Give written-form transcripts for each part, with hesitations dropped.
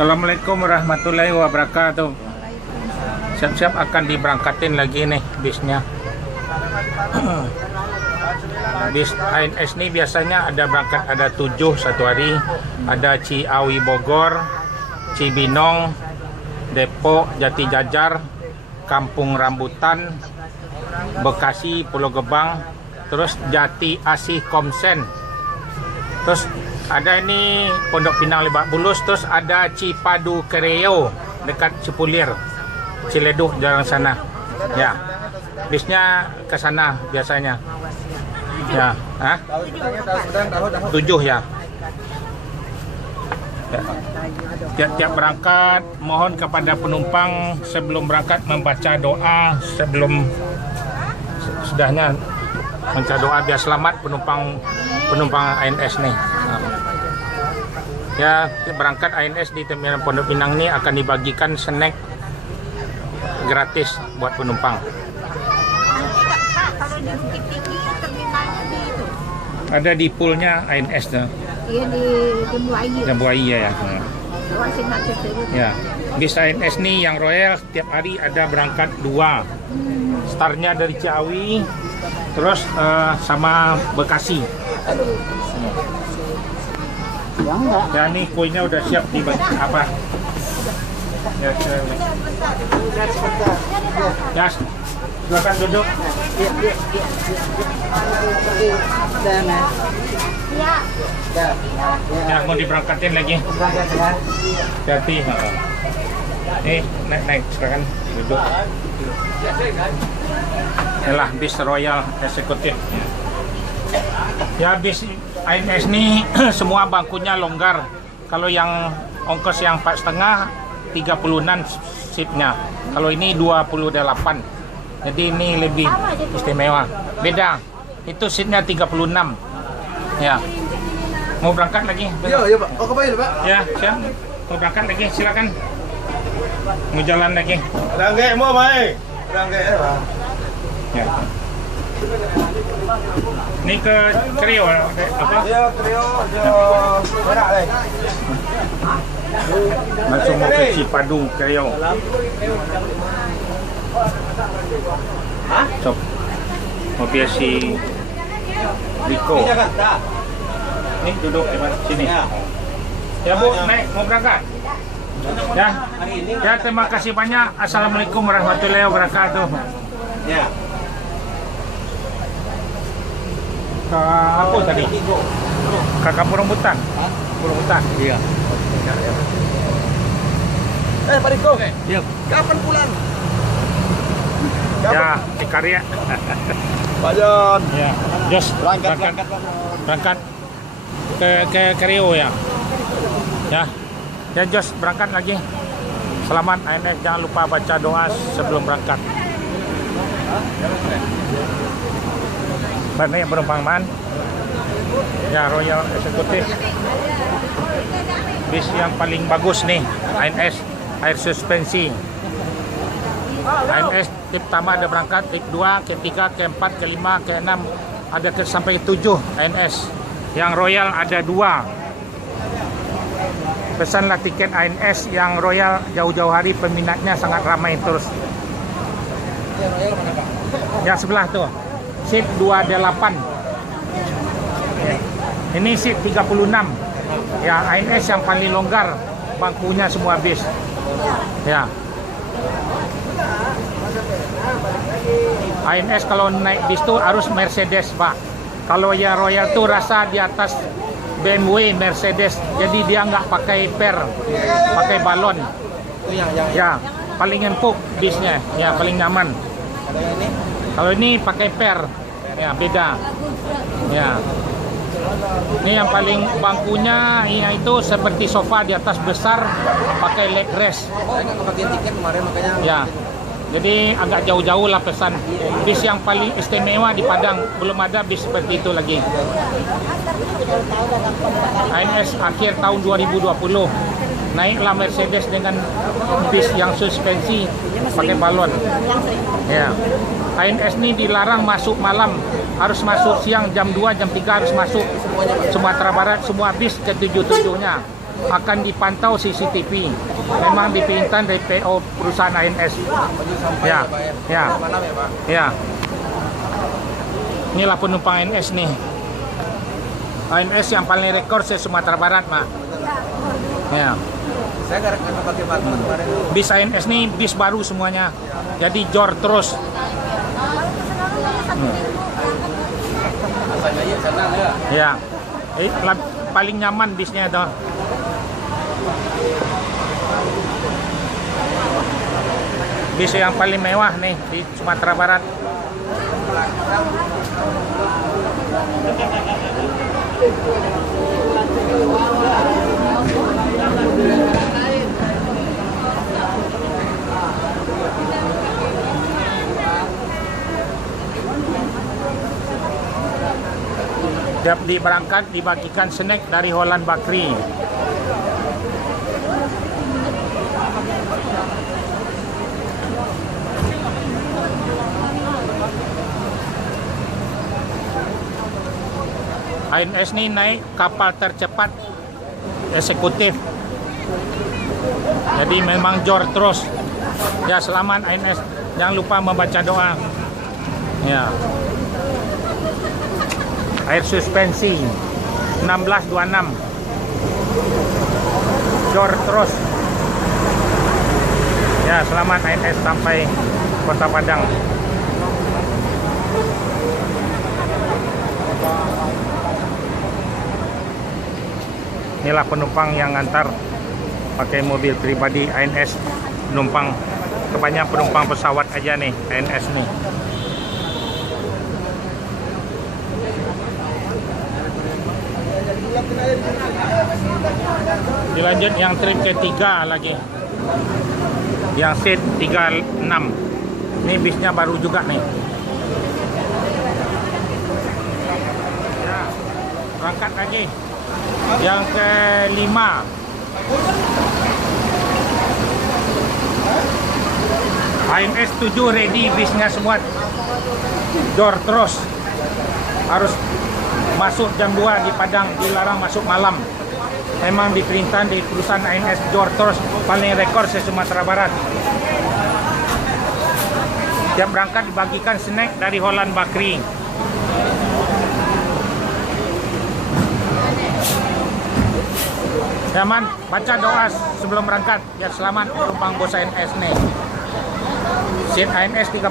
Assalamualaikum warahmatullahi wabarakatuh. Siap-siap akan diberangkatin lagi nih bisnya. Bis ANS nih biasanya ada berangkat ada 7 satu hari. Ada Ciawi Bogor, Cibinong, Depok, Jati Jajar, Kampung Rambutan, Bekasi, Pulau Gebang, terus Jati Asih Komsen. Terus ada ini Pondok Pinang Lebak Bulus, terus ada Cipadu Kereo dekat Cipulir, Ciledug jalan sana. Ya, bisnya ke sana biasanya. Ya, 7 ya. Tiap-tiap berangkat mohon kepada penumpang sebelum berangkat membaca doa sebelum sudahnya membaca doa biar selamat penumpang ANS nih. Ya, berangkat ANS di Terminal Pondok Pinang ini akan dibagikan snack gratis buat penumpang. Kalau di Bukit Tinggi terminalnya di itu. Ada di poolnya ANS tuh. Iya di Buaya. Di Buaya ya. Ya, bis ANS nih yang Royal tiap hari ada berangkat 2. Startnya dari Ciawi, terus sama Bekasi. Ya nih kuenya udah siap di apa? Ya, ya, silakan duduk. Ya, mau diberangkatin lagi. Hati. Naik silakan duduk. Inilah bis Royal Eksekutif. Ya, bis ANS ini semua bangkunya longgar. Kalau yang ongkos yang 4,5 36 seatnya. Kalau ini 28. Jadi ini lebih istimewa. Beda. Itu seatnya 36. Ya. Mau berangkat lagi? Iya, Pak. Oh, kembali, Pak. Ya, siap. Mau berangkat lagi, silakan. Mau jalan lagi. Rangge mau, Mai. Rangge Pak. Ya. Ini ke Kreo apa? Iya, Trio, berak deh. Langsung mau ke Cipadu Kreo. Cop. Mobil si Riko. Nih duduk di sini. Ya Bu, naik mau berangkat. Ya. Ya, terima kasih banyak. Assalamualaikum warahmatullahi wabarakatuh. Ya. Apa tadi? Ke Kampung Rambutan. Rambutan. Iya. Pak Riko. Iya. Kapan pulang? Ya, di Karya. Pak Jon. Ya, Jos berangkat ke Rio ya. Ya, ya Jos berangkat lagi. Selamat ANS, jangan lupa baca doa sebelum berangkat. Banyak penumpang man. Ya, Royal Eksekutif. Bis yang paling bagus nih, ANS air suspensi. ANS tip pertama ada berangkat, tip 2, ke 3, ke 4, ke 5, ke 6, ada ke sampai 7 ANS. Yang Royal ada 2. Pesanlah tiket ANS yang Royal jauh-jauh hari, peminatnya sangat ramai terus. Yang sebelah tuh, seat 28. Ini seat 36. Ya, ANS yang paling longgar, bangkunya semua bis. Ya. ANS kalau naik bis tuh harus Mercedes, Pak. Kalau yang Royal tuh rasa di atas BMW, Mercedes. Jadi dia nggak pakai pakai balon. Ya, paling empuk bisnya. Ya, paling nyaman. Kalau ini pakai ya beda. Ya. Ini yang paling bangkunya ya itu seperti sofa di atas besar, pakai leg rest. Tiket kemarin makanya. Ya. Jadi agak jauh-jauh lah pesan. Bis yang paling istimewa di Padang, belum ada bis seperti itu lagi. ANS akhir tahun 2020. Naiklah Mercedes dengan bis yang suspensi pakai balon. Ya. ANS ini dilarang masuk malam, harus masuk siang jam 2, jam 3 harus masuk. Sumatera Barat semua bis ke 7-7-nya. akan dipantau CCTV. Memang dipinta dari PO perusahaan ANS. Ya, ya, Malam ya Pak. ya. Inilah penumpang ANS nih. ANS yang paling rekor se Sumatera Barat, Mak. Ya. Saya nggak pakai batu kemarin. Bis ANS nih bis baru semuanya. Jadi jor terus. Rasanya ya senang ya. Ya. Paling nyaman bisnya tuh. Bis yang paling mewah nih di Sumatera Barat. Tiap berangkat dibagikan snack dari Holland Bakery. ANS ini naik kapal tercepat eksekutif. Jadi memang jor terus. Ya, selamat ANS. Jangan lupa membaca doa. Ya. Air suspensi 1626. Jor terus. Ya, selamat ANS sampai Kota Padang. Inilah penumpang yang antar pakai mobil pribadi ANS. Penumpang, kebanyakan penumpang pesawat aja nih ANS nih. Dilanjut yang trip ketiga lagi, yang seat 36. Ini bisnya baru juga nih. Ya, berangkat lagi. Yang kelima, ANS 7 ready, bisnya semua door terus. Harus masuk jam 2 di Padang, dilarang masuk malam. Memang diperintah di perusahaan ANS door terus paling rekor se Sumatera Barat. Tiap berangkat dibagikan snack dari Holland Bakery. Zaman baca doa sebelum berangkat biar selamat penumpang bos ANS nih. Seat ANS 36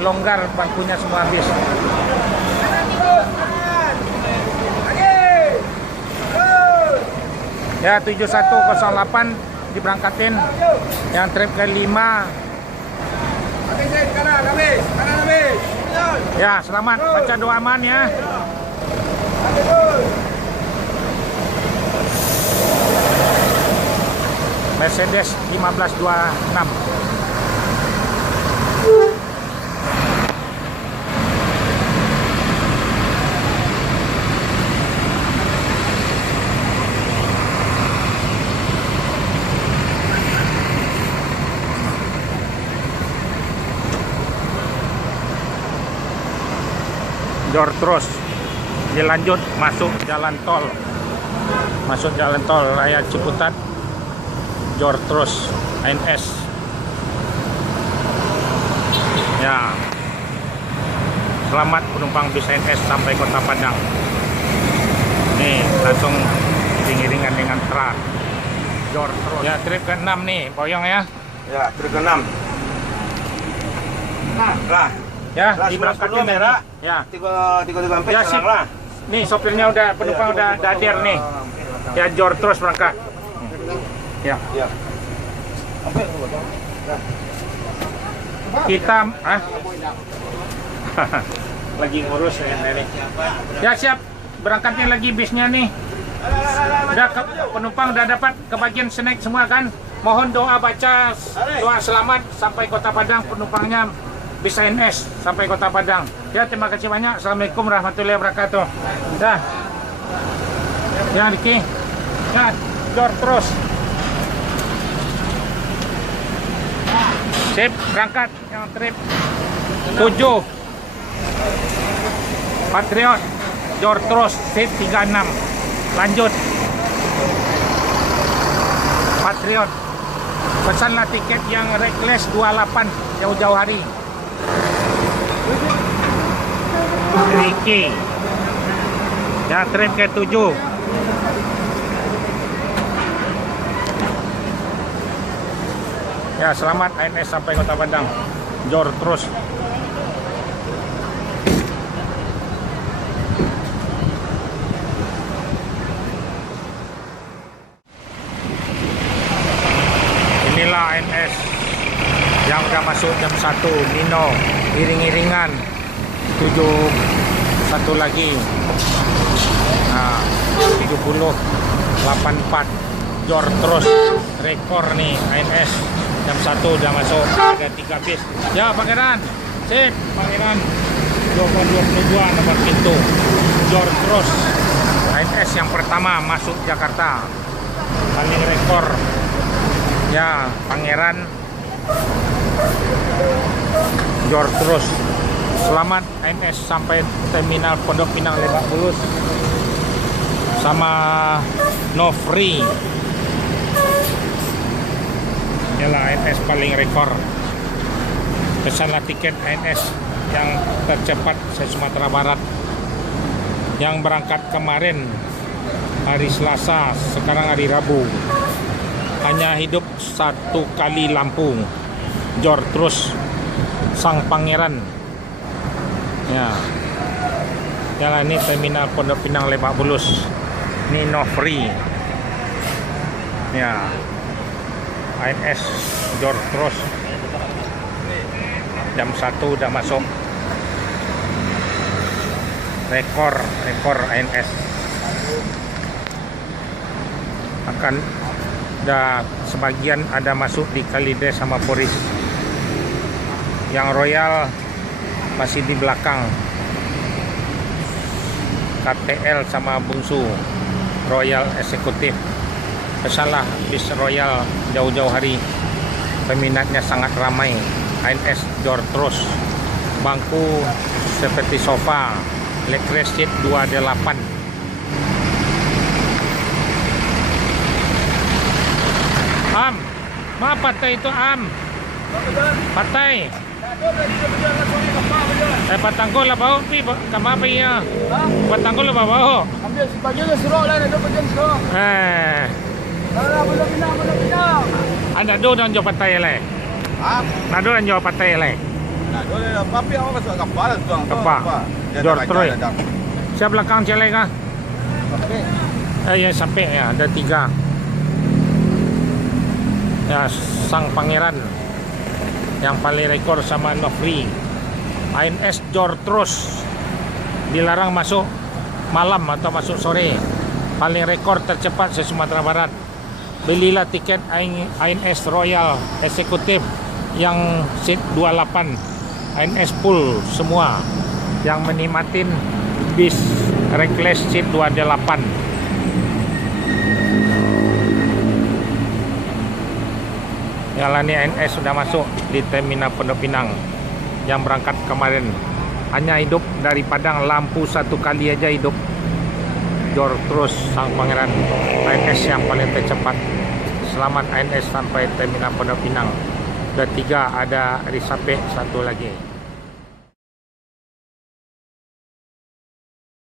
longgar bangkunya semua bis. Ya 7108 diberangkatin yang trip kelima. Ya selamat baca doa aman ya. Mercedes 1526. Jor terus dilanjut masuk jalan tol. Masuk jalan tol Raya Ciputat. Jor terus ANS. Ya. Selamat penumpang bis ANS sampai Kota Padang. Nih, langsung iring-iringan dengan truk. Jor terus. Ya, trip ke-6 nih, Boyong ya. Ya, trip ke-6. Lah. Ya, diberangkatin merah. Ya. 334 Ya, sip. lah. Nih, sopirnya udah, penumpang udah hadir nih. Ya, jor terus berangkat. Ya. Ya. Kita lagi ngurus ya ini. Ya siap, berangkatnya lagi bisnya nih. Udah penumpang udah dapat kebagian snack semua kan. Mohon doa baca doa selamat sampai Kota Padang penumpangnya bis ANS sampai Kota Padang. Ya terima kasih banyak. Assalamualaikum warahmatullahi wabarakatuh. Dah. Ya Diki. Ya, jor terus. Sip, berangkat yang trip 7 Patriot jor terus seat 36 lanjut Patriot. Pesanlah tiket yang reckless 28 jauh-jauh hari. Ricky. Ya, trip ke 7. Ya, selamat ANS sampai Kota Padang. Jor terus. Inilah ANS yang udah masuk jam 1. Nino iring-iringan 71 lagi. Nah, 70.84 Jor terus rekor nih ANS. Jam 1 udah masuk, ada 3 bis. Ya, Pangeran. Sip, Pangeran. 22 nomor pintu. Jor terus ANS yang pertama masuk Jakarta. Paling rekor. Ya, Pangeran. Jor terus. Selamat ANS sampai terminal Pondok Pinang Lebak Bulus. Sama no free. Ialah ANS paling rekor. Pesanlah tiket ANS yang tercepat se-Sumatera Barat. Yang berangkat kemarin hari Selasa, sekarang hari Rabu. Hanya hidup 1 kali lampu. Jor terus sang pangeran. Ya. Jalan ini terminal Pondok Pinang Lebak Bulus. Ini no free. Ya. ANS Jor terus. Jam 1 udah masuk. Rekor ANS. Akan ada sebagian ada masuk di Kalides sama Poris. Yang Royal masih di belakang. KTL sama Bungsu Royal Eksekutif. Pesanlah bis Royal jauh-jauh hari. Peminatnya sangat ramai. ANS Jor terus. Bangku seperti sofa. Leg seat 28. Am, ma patay itu Am. Patay. Patangko labaho pi kamapay ya. Patangko labaho. Ambil sebagiannya serok lah, ada bagian serok. Kalau pinang. Ada do dan jo patay le. Ah, Nado dan jo patay le. nah, dole papi apa masuk kapal tuang. Kapal. Jor terus. Siap belakang celek kah? Ya sampai ya, ada 3. Ya, sang pangeran yang paling rekor sama no free. ANS Jor terus. Dilarang masuk malam atau masuk sore. Paling rekor tercepat se-Sumatera Barat. Belilah tiket ANS Royal Eksekutif yang seat 28. ANS full semua. Yang menikmatin bis reckless seat 28. Jalani ANS sudah masuk di terminal Pondok Pinang. Yang berangkat kemarin hanya hidup dari Padang lampu 1 kali aja hidup. Jor terus sang pangeran. ANS yang paling tercepat. Selamat ANS sampai terminal Pondok Pinang. Udah 3, ada Risape 1 lagi.